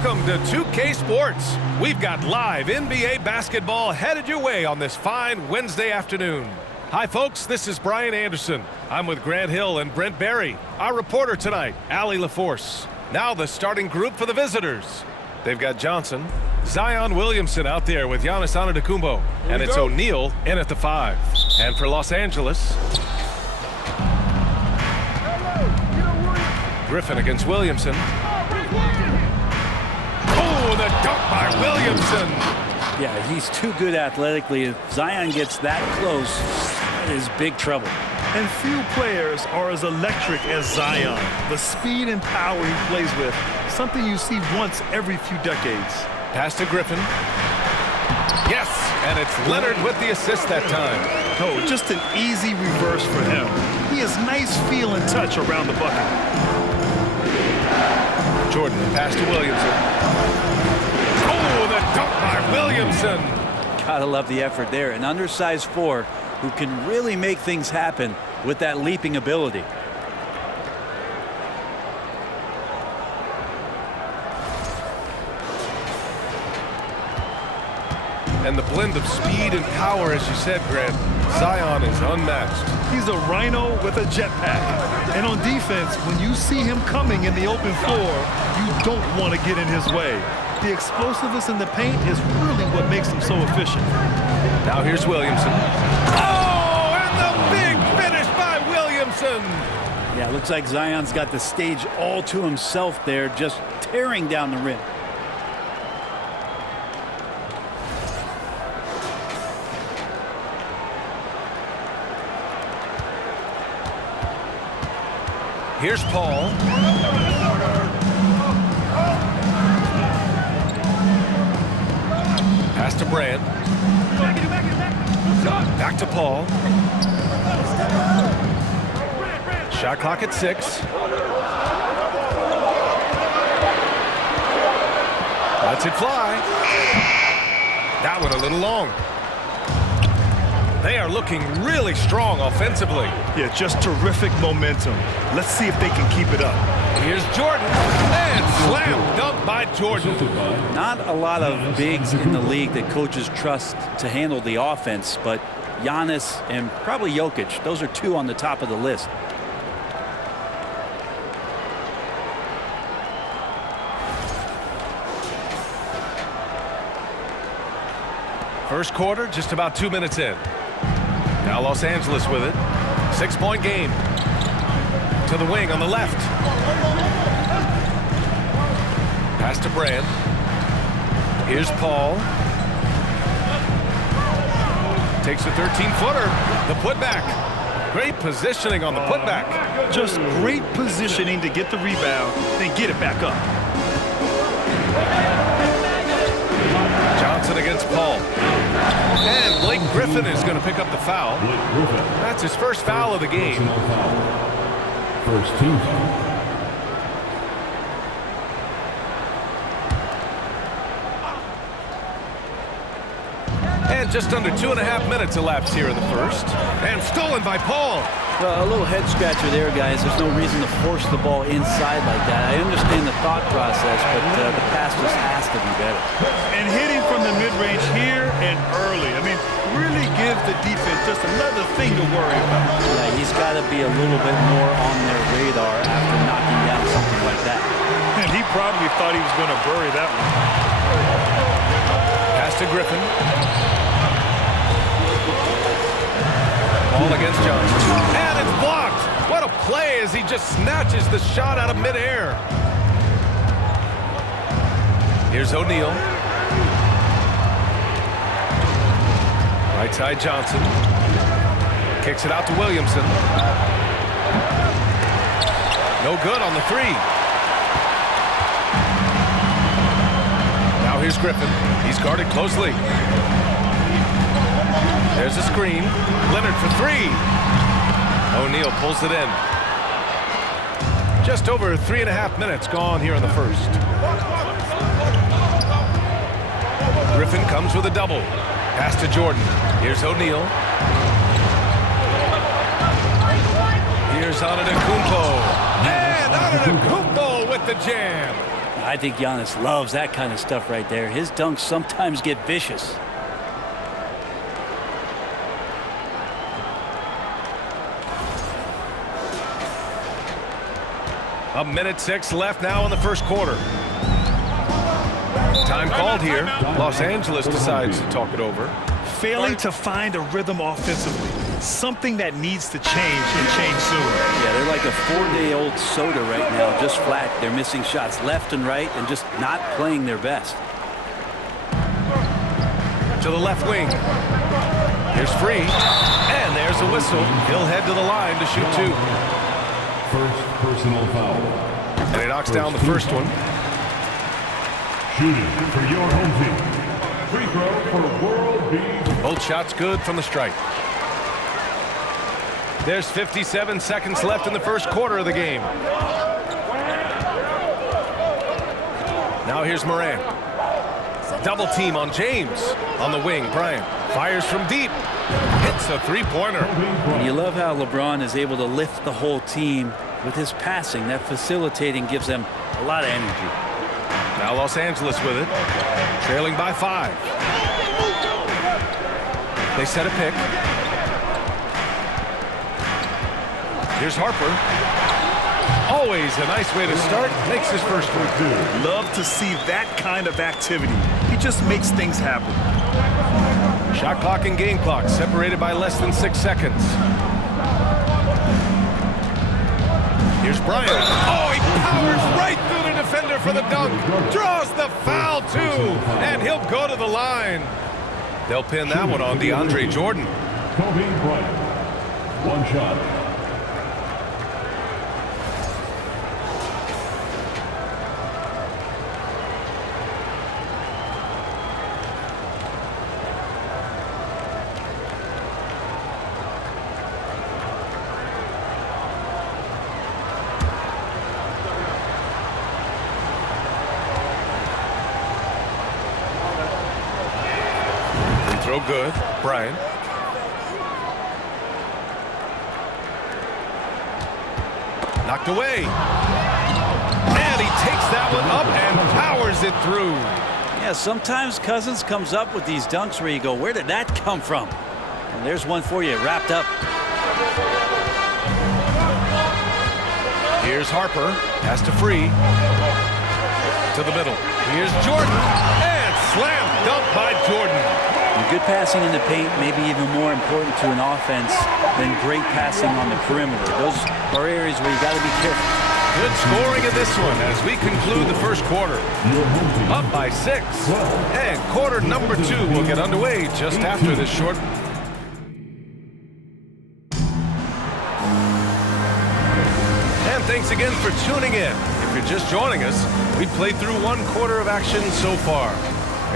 Welcome to 2K Sports. We've got live NBA basketball headed your way on this fine Wednesday afternoon. Hi, folks. This is Brian Anderson. I'm with Grant Hill and Brent Barry. Our reporter tonight, Allie LaForce. Now the starting group for the visitors. They've got Johnson, Zion Williamson out there with Giannis Antetokounmpo, and it's O'Neal in at the 5. And for Los Angeles, Griffin against Williamson. Oh, the dunk by Williamson. Yeah, he's too good athletically. If Zion gets that close, that is big trouble. And few players are as electric as Zion. The speed and power he plays with, something you see once every few decades. Pass to Griffin. Yes, and it's Leonard with the assist that time. Oh, just an easy reverse for him. He has nice feel and touch around the bucket. Jordan, pass to Williamson. Oh, the dunk by Williamson. Gotta love the effort there. An undersized 4 who can really make things happen with that leaping ability. And the blend of speed and power, as you said, Grant, Zion is unmatched. He's a rhino with a jetpack. And on defense, when you see him coming in the open floor, you don't want to get in his way. The explosiveness in the paint is really what makes him so efficient. Now here's Williamson. Oh, and the big finish by Williamson. Yeah, looks like Zion's got the stage all to himself there, just tearing down the rim. Here's Paul. Pass to Brand. Back to Paul. Shot clock at 6. Lets it fly. That one a little long. They are looking really strong offensively. Yeah, just terrific momentum. Let's see if they can keep it up. Here's Jordan, and slam dunk by Jordan. Not a lot of bigs in the league that coaches trust to handle the offense, but Giannis and probably Jokic, those are 2 on the top of the list. First quarter, just about 2 minutes in. Now Los Angeles with it. 6-point game. To the wing on the left. Pass to Brand. Here's Paul. Takes a 13-footer. The putback. Great positioning on the putback. Just great positioning to get the rebound, then get it back up. Johnson against Paul. And Blake Griffin is going to pick up the foul. That's his first foul of the game. First team foul. And just under 2.5 minutes elapsed here in the first. And stolen by Paul. A little head scratcher there, guys. There's no reason to force the ball inside like that. I understand the thought process, but the pass just has to be better. And hitting from the mid-range here and early. I mean, really gives the defense just another thing to worry about. Yeah, he's got to be a little bit more on their radar after knocking down something like that. And he probably thought he was going to bury that one. Pass to Griffin. Ball against Johnson. And it's blocked. What a play as he just snatches the shot out of midair. Here's O'Neal. Right side Johnson. Kicks it out to Williamson. No good on the 3. Now here's Griffin. He's guarded closely. There's a screen. Leonard for 3. O'Neal pulls it in. Just over 3.5 minutes gone here in the first. Griffin comes with a double. Pass to Jordan. Here's O'Neal. Here's Antetokounmpo. And Antetokounmpo with the jam. I think Giannis loves that kind of stuff right there. His dunks sometimes get vicious. A minute 6 left now in the first quarter. Time called here. Los Angeles decides to talk it over. Failing to find a rhythm offensively. Something that needs to change and change soon. Yeah, they're like a 4-day-old soda right now, just flat. They're missing shots left and right and just not playing their best. To the left wing. Here's free. And there's a whistle. He'll head to the line to shoot 2. First personal foul. And he knocks down the first one. Shooting for your home team. Free throw for World Beat. Both shots good from the stripe. There's 57 seconds left in the first quarter of the game. Now here's Morant. Double team on James. On the wing, Bryant fires from deep. Hits a three-pointer. And you love how LeBron is able to lift the whole team with his passing. That facilitating gives them a lot of energy. Now Los Angeles with it. Trailing by 5. They set a pick. Here's Harper. Always a nice way to start. Makes his first one. Love to see that kind of activity. He just makes things happen. Shot clock and game clock separated by less than 6 seconds. Here's Bryant. Oh, he powers right through the defender for the dunk. Draws the foul, too. And he'll go to the line. They'll pin that one on DeAndre Jordan. Kobe Bryant. One shot. Throw good. Bryant. Knocked away. And he takes that one up and powers it through. Yeah, sometimes Cousins comes up with these dunks where you go, where did that come from? And there's one for you, wrapped up. Here's Harper. Pass to Free. To the middle. Here's Jordan. And slam dunk by Jordan. And good passing in the paint may be even more important to an offense than great passing on the perimeter. Those are areas where you got to be careful. Good scoring in this one as we conclude the first quarter. Up by 6. And quarter number 2 will get underway just after this short. And thanks again for tuning in. If you're just joining us, we've played through 1 quarter of action so far.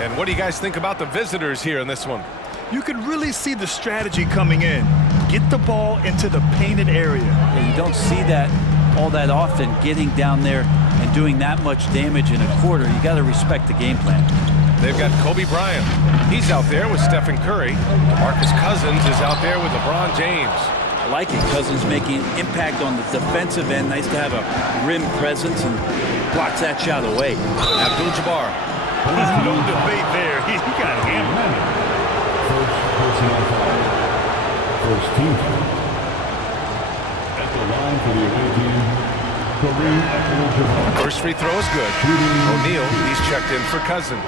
And what do you guys think about the visitors here in this one? You can really see the strategy coming in. Get the ball into the painted area. Yeah, you don't see that all that often, getting down there and doing that much damage in a quarter. You got to respect the game plan. They've got Kobe Bryant. He's out there with Stephen Curry. DeMarcus Cousins is out there with LeBron James. I like it. Cousins making impact on the defensive end. Nice to have a rim presence and blocks that shot away. Abdul-Jabbar. No debate there. He got hammered. First personal foul. First team foul. At the line for the away team, Kareem Abdul-Jabbar. First free throw is good. O'Neal, he's checked in for Cousins.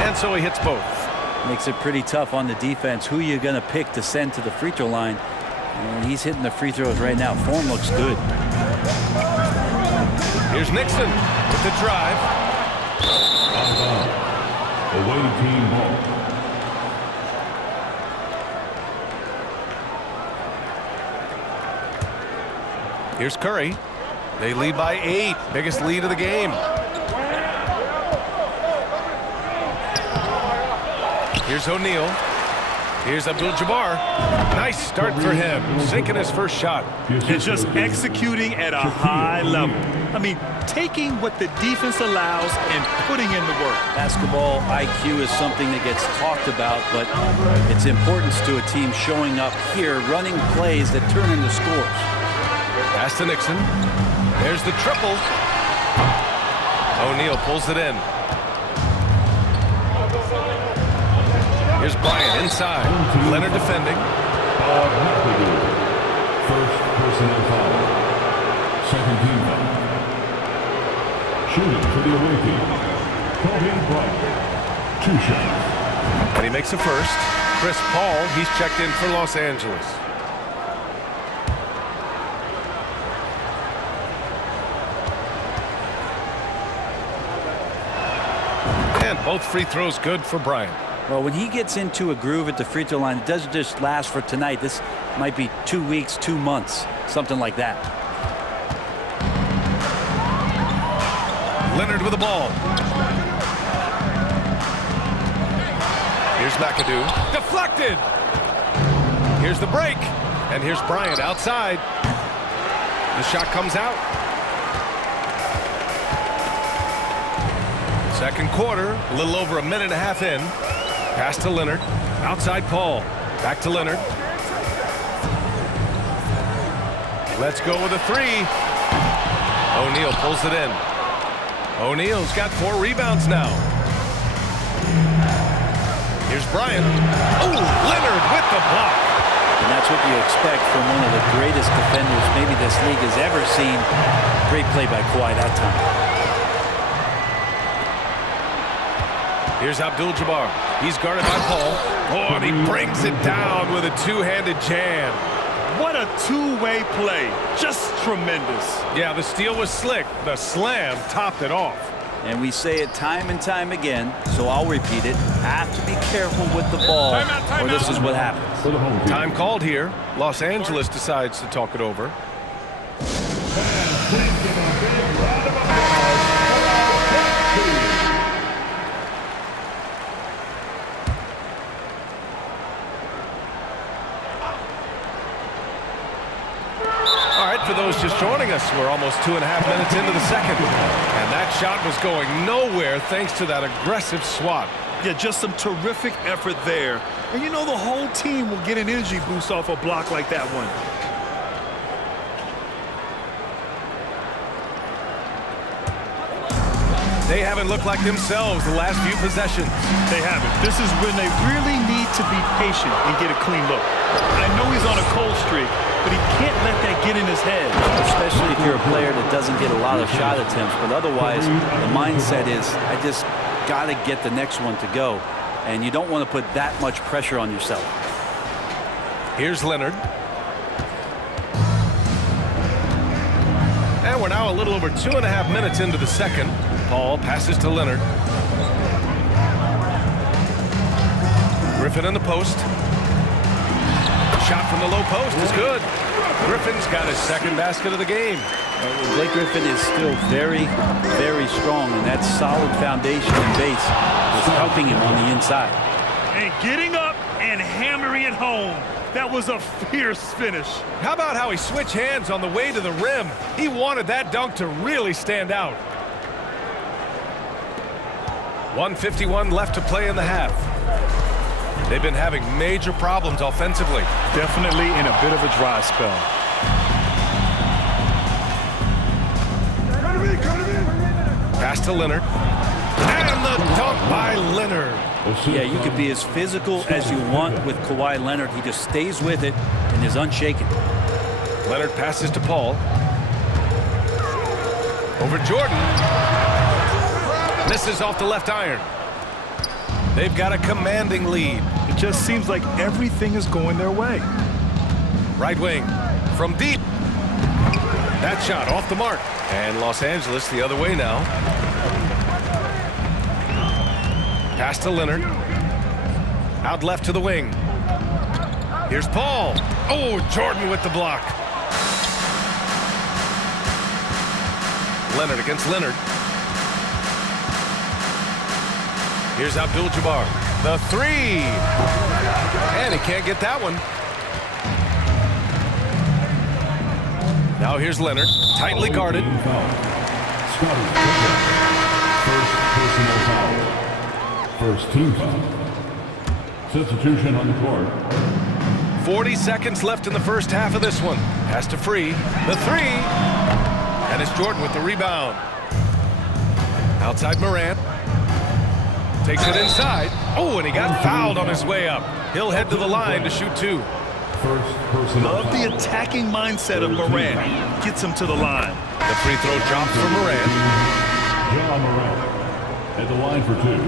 And so he hits both. Makes it pretty tough on the defense. Who you going to pick to send to the free throw line? And he's hitting the free throws right now. Form looks good. Here's Nixon with the drive. Away team ball. Here's Curry. They lead by 8. Biggest lead of the game. Here's O'Neal. Here's Abdul-Jabbar. Nice start for him. Sinking his first shot. And just executing at a high level. I mean, taking what the defense allows and putting in the work. Basketball IQ is something that gets talked about, but its importance to a team showing up here, running plays that turn into scores. Pass to Nixon. There's the triple. O'Neal pulls it in. Here's Bryant inside. Leonard defending. First personal foul. Second team foul. Shooting for the away team. Kobe Bryant. 2 shots. And he makes a first. Chris Paul, he's checked in for Los Angeles. And both free throws good for Bryant. Well, when he gets into a groove at the free throw line, it doesn't just last for tonight. This might be 2 weeks, 2 months, something like that. Leonard with the ball. Here's McAdoo. Deflected. Here's the break. And here's Bryant outside. The shot comes out. Second quarter, a little over a minute and a half in. Pass to Leonard. Outside Paul. Back to Leonard. Let's go with a three. O'Neal pulls it in. O'Neal's got 4 rebounds now. Here's Bryant. Oh, Leonard with the block. And that's what you expect from one of the greatest defenders maybe this league has ever seen. Great play by Kawhi that time. Here's Abdul-Jabbar. He's guarded by Paul. Oh, and he brings it down with a two-handed jam. What a two-way play. Just tremendous. Yeah, the steal was slick. The slam topped it off. And we say it time and time again, so I'll repeat it. Have to be careful with the ball, or this is what happens. For the home team. Time called here. Los Angeles decides to talk it over. For those just joining us, we're almost 2.5 minutes into the second. And that shot was going nowhere thanks to that aggressive swat. Yeah, just some terrific effort there. And you know the whole team will get an energy boost off a block like that one. They haven't looked like themselves the last few possessions. They haven't. This is when they really need to be patient and get a clean look. I know he's on a cold streak, but he can't let that get in his head. Especially if you're a player that doesn't get a lot of shot attempts. But otherwise, the mindset is, I just got to get the next one to go. And you don't want to put that much pressure on yourself. Here's Leonard. And we're now a little over 2.5 minutes into the second. Paul passes to Leonard. Griffin in the post. Shot from the low post is good. Griffin's got his second basket of the game. Blake Griffin is still very, very strong, and that solid foundation and base is helping him on the inside. And getting up and hammering it home. That was a fierce finish. How about how he switched hands on the way to the rim? He wanted that dunk to really stand out. 1:51 left to play in the half. They've been having major problems offensively. Definitely in a bit of a dry spell. Pass to Leonard. And the dunk by Leonard. Yeah, you could be as physical as you want with Kawhi Leonard. He just stays with it and is unshaken. Leonard passes to Paul. Over Jordan. Misses off the left iron. They've got a commanding lead. It just seems like everything is going their way. Right wing from deep. That shot off the mark. And Los Angeles the other way now. Pass to Leonard. Out left to the wing. Here's Paul. Oh, Jordan with the block. Leonard against Leonard. Here's Abdul-Jabbar. The three. And he can't get that one. Now here's Leonard. Tightly guarded. Starting touchdown. First personal foul. First team foul. Substitution on the court. 40 seconds left in the first half of this one. Pass to Free. The three. And it's Jordan with the rebound. Outside Morant. Takes it inside. Oh, and he got fouled on his way up. He'll head to the line to shoot two. First personal Love the attacking mindset of Morant. Gets him to the line. The free throw drops for Morant. John Morant at the line for two.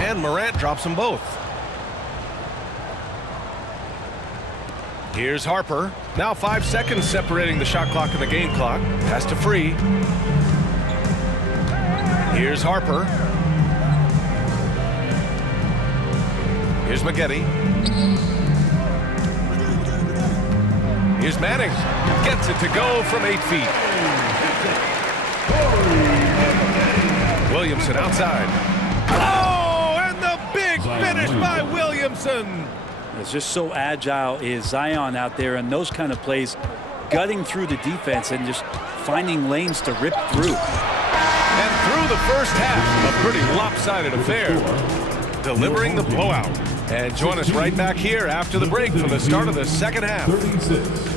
And Morant drops them both. Here's Harper. Now 5 seconds separating the shot clock and the game clock. Pass to Free. Here's Harper. Here's McGetty. Here's Manning. Gets it to go from 8 feet. Williamson outside. Oh, and the big finish by Williamson. It's just so agile is Zion out there in those kind of plays, gutting through the defense and just finding lanes to rip through. And through the first half, a pretty lopsided affair. Delivering the blowout. And join us right back here after the break for the start of the second half. 36.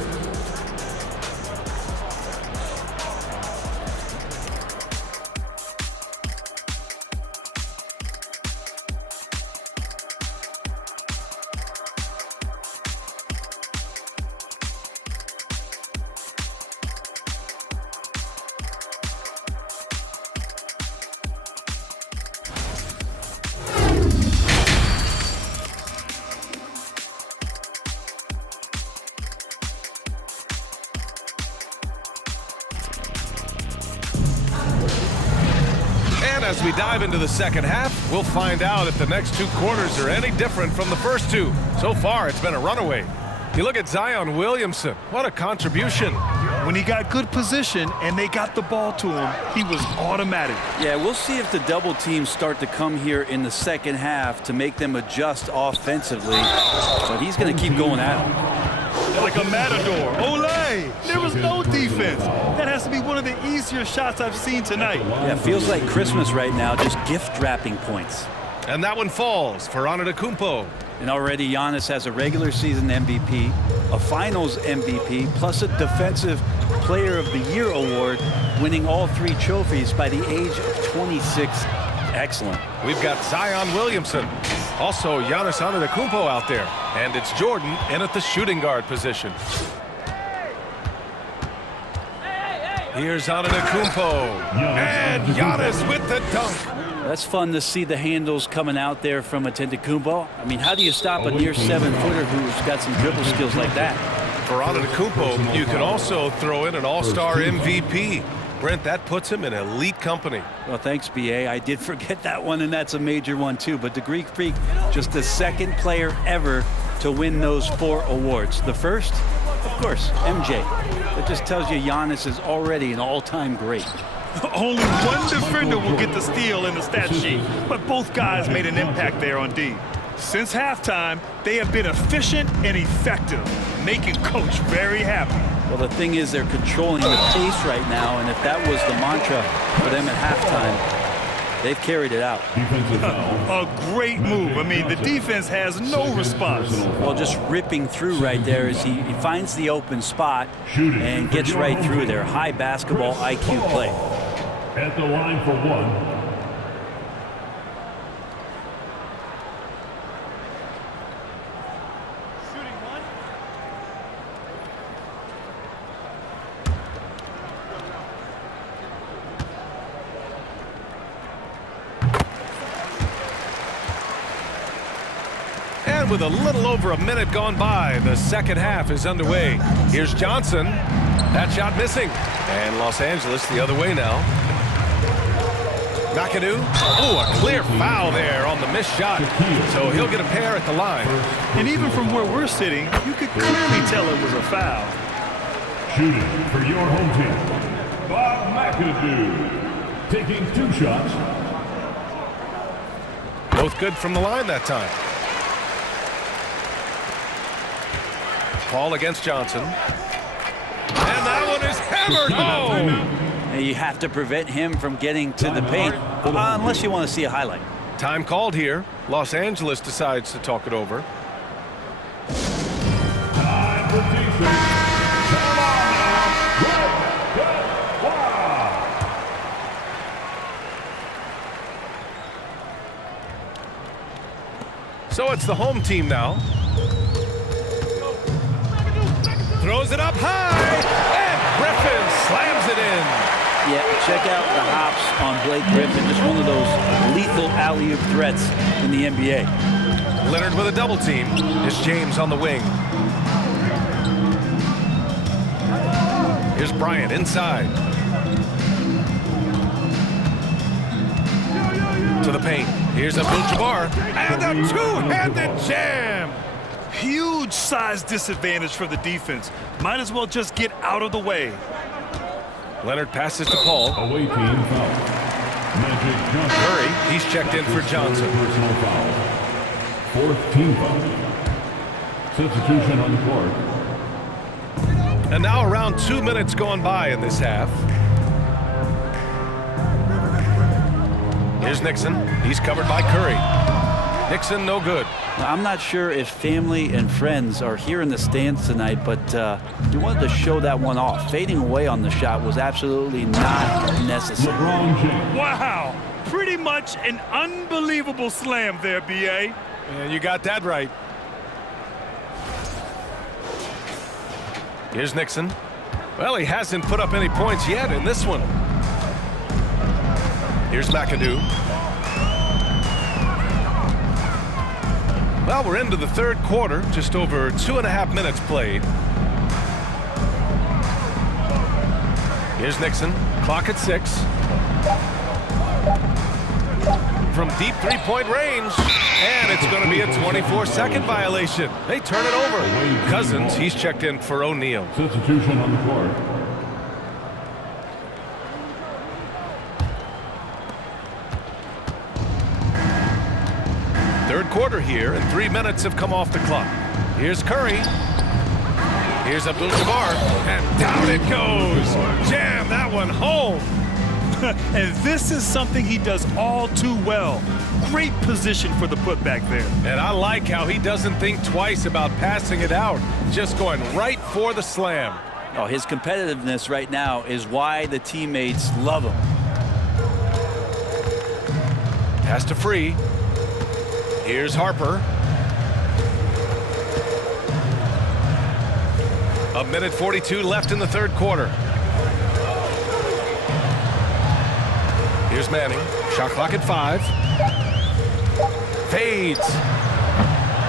As we dive into the second half, we'll find out if the next two quarters are any different from the first two. So far, it's been a runaway. You look at Zion Williamson. What a contribution. When he got good position and they got the ball to him, he was automatic. Yeah, we'll see if the double teams start to come here in the second half to make them adjust offensively. But he's going to keep going at him. Like a matador. Olay! There was no defense. That has to be one of the easier shots I've seen tonight. Yeah, it feels like Christmas right now, just gift wrapping points. And that one falls for Antetokounmpo. And already Giannis has a regular season MVP, a finals MVP, plus a defensive player of the year award, winning all three trophies by the age of 26. Excellent. We've got Zion Williamson. Also, Giannis Antetokounmpo out there. And it's Jordan in at the shooting guard position. Here's Antetokounmpo. And Giannis with the dunk. That's fun to see the handles coming out there from Antetokounmpo. I mean, how do you stop a near 7-footer who's got some dribble skills like that? For Antetokounmpo, you can also throw in an all-star MVP. Brent, that puts him in elite company. Well, thanks, B.A. I did forget that one, and that's a major one, too. But the Greek Freak, just the second player ever to win those 4 awards. The first, of course, MJ. That just tells you Giannis is already an all-time great. Only one defender will get the steal in the stat sheet, but both guys made an impact there on D. Since halftime, they have been efficient and effective, making Coach very happy. Well, the thing is they're controlling the pace right now, and if that was the mantra for them at halftime, they've carried it out. A great move. I mean, the defense has no response. Well, just ripping through right there as he finds the open spot and gets right through there. High basketball IQ play. At the line for one. And with a little over a minute gone by, the second half is underway. Here's Johnson. That shot missing. And Los Angeles the other way now. McAdoo. Oh, a clear foul there on the missed shot. So he'll get a pair at the line. And even from where we're sitting, you could clearly tell it was a foul. Shooting for your home team, Bob McAdoo. Taking 2 shots. Both good from the line that time. Paul against Johnson. And that one is hammered home. You have to prevent him from getting to the paint, unless you want to see a highlight. Time called here. Los Angeles decides to talk it over. Time for defense. Come on now. Wow. So it's the home team now. Throws it up high, and Griffin slams it in. Yeah, check out the hops on Blake Griffin. Just one of those lethal alley-oop threats in the NBA. Leonard with a double team. Here's James on the wing. Here's Bryant inside. To the paint. Here's Abdul-Jabbar. And a two-handed jam. Huge size disadvantage for the defense. Might as well just get out of the way. Leonard passes to Paul. Away team foul. Magic Johnson. Curry, he's checked in for Johnson. Personal foul. Fourth team foul. Substitution on the court. And now around 2 minutes gone by in this half. Here's Nixon. He's covered by Curry. Nixon, no good. Now, I'm not sure if family and friends are here in the stands tonight, but you wanted to show that one off. Fading away on the shot was absolutely not necessary. LeBron James. Wow. Pretty much an unbelievable slam there, B.A. And you got that right. Here's Nixon. Well, he hasn't put up any points yet in this one. Here's McAdoo. Well, we're into the third quarter, just over 2.5 minutes played. Here's Nixon, clock at 6. From deep three-point range, and it's going to be a 24-second violation. They turn it over. Cousins, he's checked in for O'Neal. Substitution on the court. Third quarter here, and 3 minutes have come off the clock. Here's Curry. Here's Abdul-Jabbar, and down it goes. Jam that one home. And this is something he does all too well. Great position for the putback there. And I like how he doesn't think twice about passing it out, just going right for the slam. Oh, his competitiveness right now is why the teammates love him. Pass to Free. Here's Harper. A minute 42 left in the third quarter. Here's Manning. Shot clock at 5. Fades.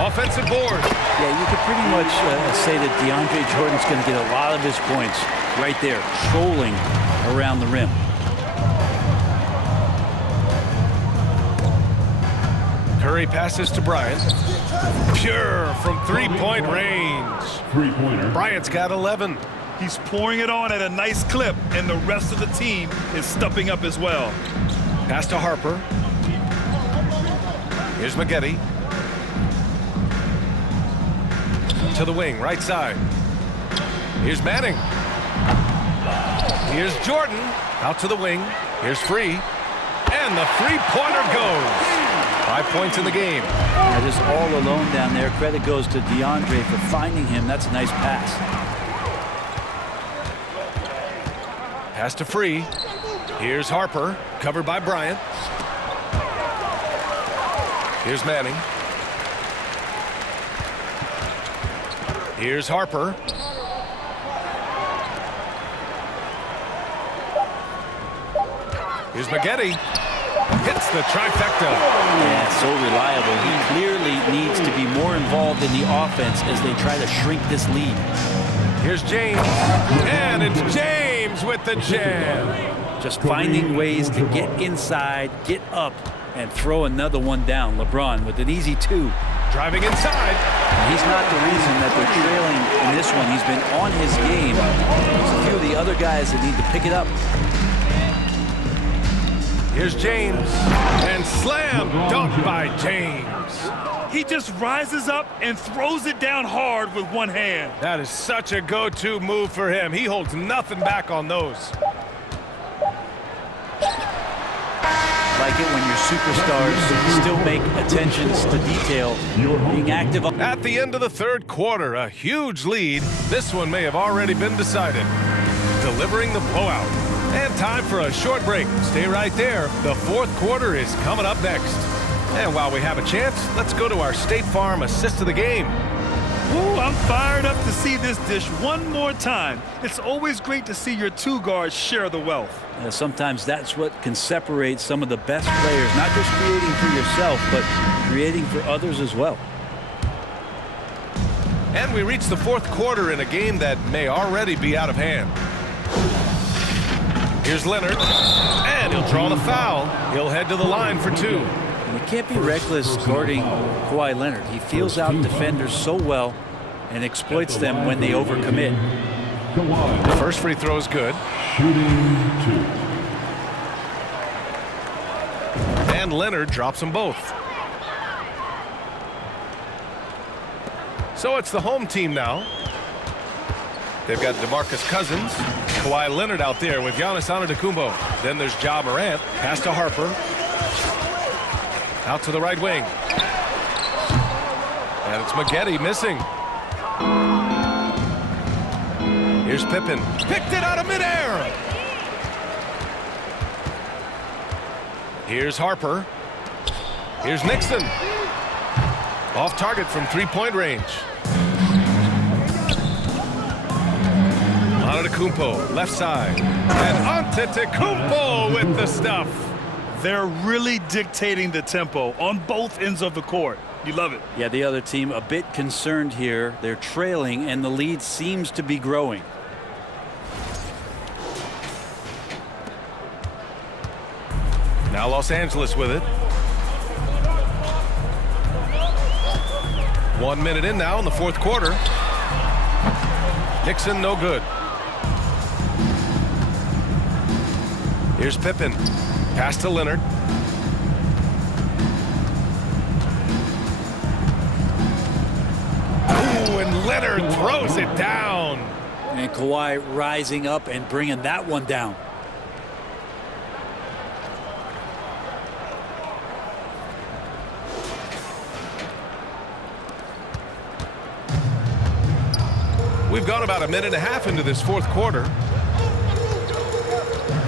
Offensive board. Yeah, you could pretty much say that DeAndre Jordan's going to get a lot of his points right there, trolling around the rim. Curry passes to Bryant. Pure from three-point range. Three-pointer. Bryant's got 11. He's pouring it on at a nice clip, and the rest of the team is stepping up as well. Pass to Harper. Here's McGetty. To the wing, right side. Here's Manning. Here's Jordan. Out to the wing. Here's Free. And the three-pointer goes. 5 points in the game. Now, just all alone down there. Credit goes to DeAndre for finding him. That's a nice pass. Pass to Free. Here's Harper, covered by Bryant. Here's Manning. Here's Harper. Here's McGetty. Hits the trifecta. Yeah, so reliable. He clearly needs to be more involved in the offense as they try to shrink this lead. Here's James. And it's James with the jam. Just finding ways to get inside, get up, and throw another one down. LeBron with an easy 2. Driving inside. He's not the reason that they're trailing in this one. He's been on his game. There's a few of the other guys that need to pick it up. Here's James. And slam dunk by James. He just rises up and throws it down hard with one hand. That is such a go-to move for him. He holds nothing back on those. Like it when your superstars still make attentions to detail, being active. At the end of the third quarter, a huge lead. This one may have already been decided. Delivering the blowout. And time for a short break. Stay right there. The fourth quarter is coming up next. And while we have a chance, let's go to our State Farm assist of the game. Ooh, I'm fired up to see this dish one more time. It's always great to see your two guards share the wealth. Sometimes that's what can separate some of the best players, not just creating for yourself, but creating for others as well. And we reach the fourth quarter in a game that may already be out of hand. Here's Leonard, and he'll draw the foul. He'll head to the line for two. And you can't be reckless guarding Kawhi Leonard. He feels out defenders so well and exploits them when they overcommit. The first free throw is good. And Leonard drops them both. So it's the home team now. They've got DeMarcus Cousins, Kawhi Leonard out there with Giannis Antetokounmpo. Then there's Ja Morant, pass to Harper. Out to the right wing. And it's Maggette missing. Here's Pippen. Picked it out of midair. Here's Harper. Here's Nixon. Off target from three-point range. Antetokounmpo, left side. And Antetokounmpo with the stuff. They're really dictating the tempo on both ends of the court. You love it. Yeah, the other team a bit concerned here. They're trailing, and the lead seems to be growing. Now Los Angeles with it. 1 minute in now in the fourth quarter. Nixon, no good. Here's Pippen. Pass to Leonard. Ooh, and Leonard throws it down. And Kawhi rising up and bringing that one down. We've gone about a minute and a half into this fourth quarter.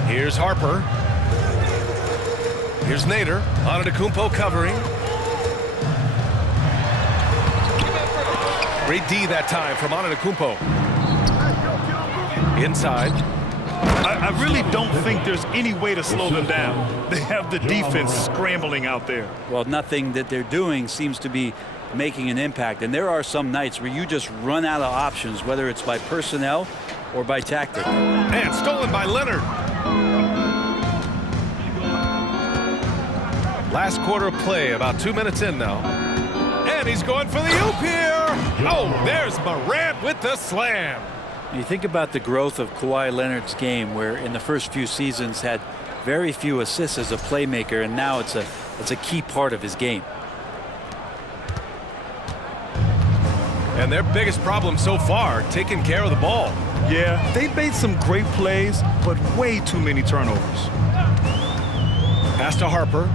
Here's Harper. Here's Nader. Antetokounmpo covering. Great D that time from Antetokounmpo. Inside. I really don't think there's any way to slow them down. They have the defense scrambling out there. Well, nothing that they're doing seems to be making an impact. And there are some nights where you just run out of options, whether it's by personnel or by tactic. And stolen by Leonard. Last quarter of play, about 2 minutes in now. And he's going for the oop here. Oh, there's Morant with the slam. You think about the growth of Kawhi Leonard's game, where in the first few seasons had very few assists as a playmaker, and now it's a key part of his game. And their biggest problem so far, taking care of the ball. Yeah, they've made some great plays, but way too many turnovers. Pass to Harper.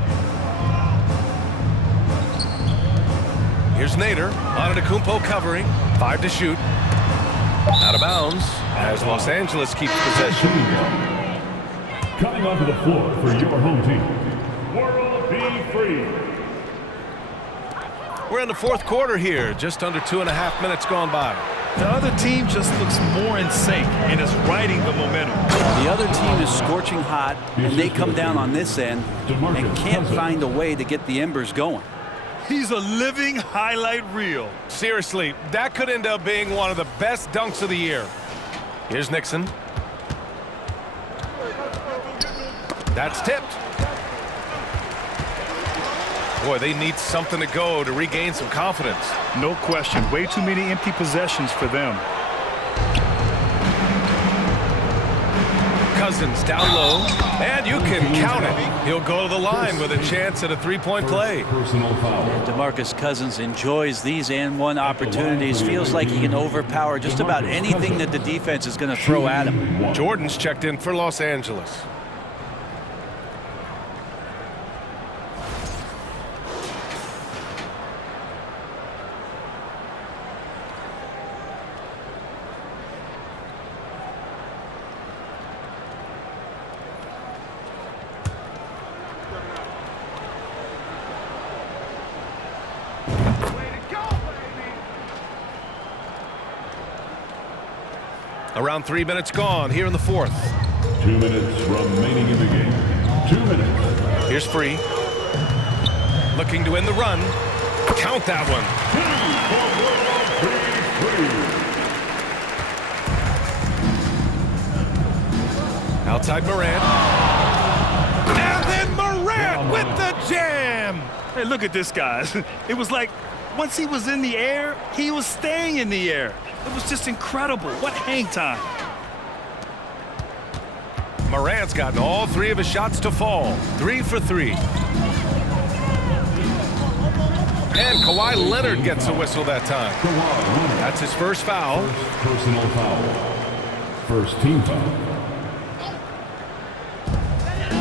Here's Nader. Antetokounmpo covering. 5 to shoot. Out of bounds as Los Angeles keeps possession. Coming onto the floor for your home team, World Be Free. We're in the fourth quarter here, just under 2.5 minutes gone by. The other team just looks more in sync and is riding the momentum. The other team is scorching hot, and they come down on this end and can't find a way to get the embers going. He's a living highlight reel. Seriously, that could end up being one of the best dunks of the year. Here's Nixon. That's tipped. Boy, they need something to go to regain some confidence. No question. Way too many empty possessions for them. Cousins down low, and you can count it. He'll go to the line with a chance at a three-point play. Personal foul. DeMarcus Cousins enjoys these and one opportunities. Feels like he can overpower just about anything that the defense is going to throw at him. Jordan's checked in for Los Angeles. Around 3 minutes gone here in the fourth. 2 minutes remaining in the game. 2 minutes. Here's Free. Looking to win the run. Count that one. Outside Morant. And then Morant with the jam. Hey, look at this, guys. It was like once he was in the air, he was staying in the air. It was just incredible. What hang time. Morant's gotten all 3 of his shots to fall. 3 for 3. And Kawhi Leonard gets a whistle that time. That's his first foul. Personal foul. First team foul.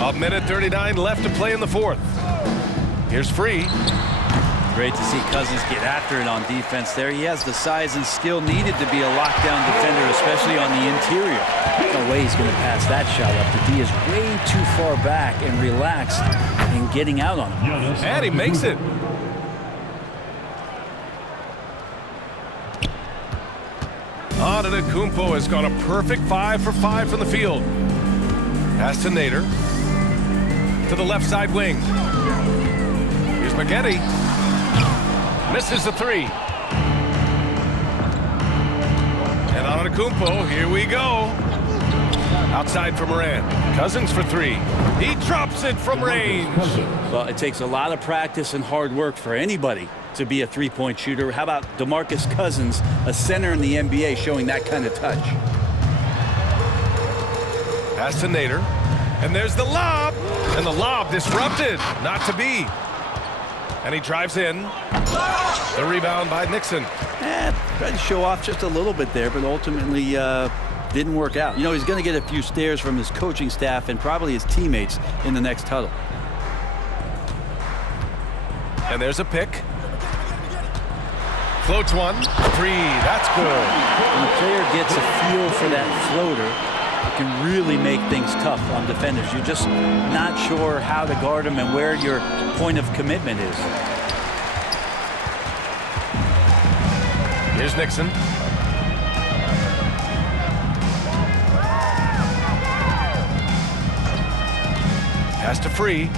A minute 39 left to play in the fourth. Here's Free. Great to see Cousins get after it on defense there. He has the size and skill needed to be a lockdown defender, especially on the interior. No way he's going to pass that shot up. The D is way too far back and relaxed in getting out on him. And he makes it. Antetokounmpo has gone a perfect 5 for 5 from the field. Pass to Nader. To the left side wing. Here's Maggette. Misses the 3. And Antetokounmpo, here we go. Outside for Morant. Cousins for 3. He drops it from range. Well, it takes a lot of practice and hard work for anybody to be a three-point shooter. How about DeMarcus Cousins, a center in the NBA, showing that kind of touch? Pass to Nader. And there's the lob. And the lob disrupted. Not to be. And he drives in. The rebound by Nixon. Tried to show off just a little bit there, but ultimately didn't work out. You know, he's going to get a few stares from his coaching staff and probably his teammates in the next huddle. And there's a pick. Floats one. 3. That's good. When a player gets a feel for that floater, it can really make things tough on defenders. You're just not sure how to guard them and where your point of commitment is. Here's Nixon. Pass to Free.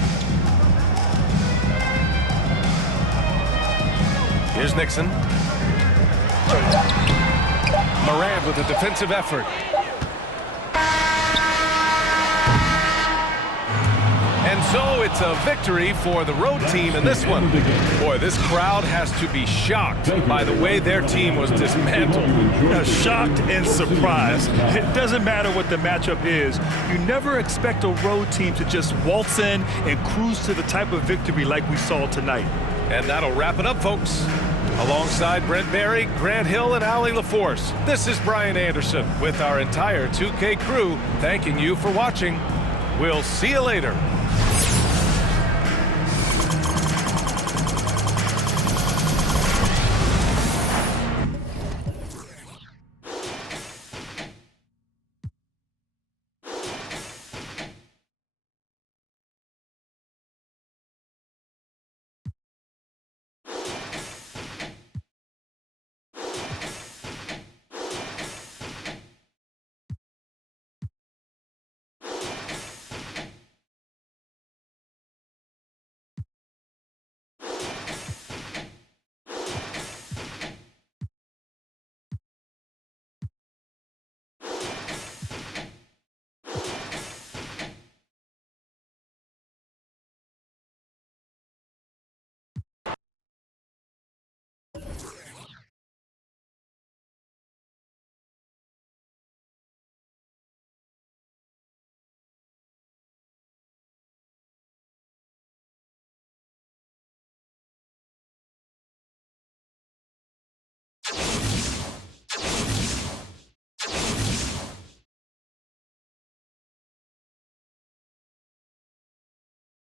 Here's Nixon. Morant with a defensive effort. And so it's a victory for the road team in this one. Boy, this crowd has to be shocked by the way their team was dismantled. Shocked and surprised. It doesn't matter what the matchup is. You never expect a road team to just waltz in and cruise to the type of victory like we saw tonight. And that'll wrap it up, folks. Alongside Brent Barry, Grant Hill, and Allie LaForce, this is Brian Anderson with our entire 2K crew thanking you for watching. We'll see you later.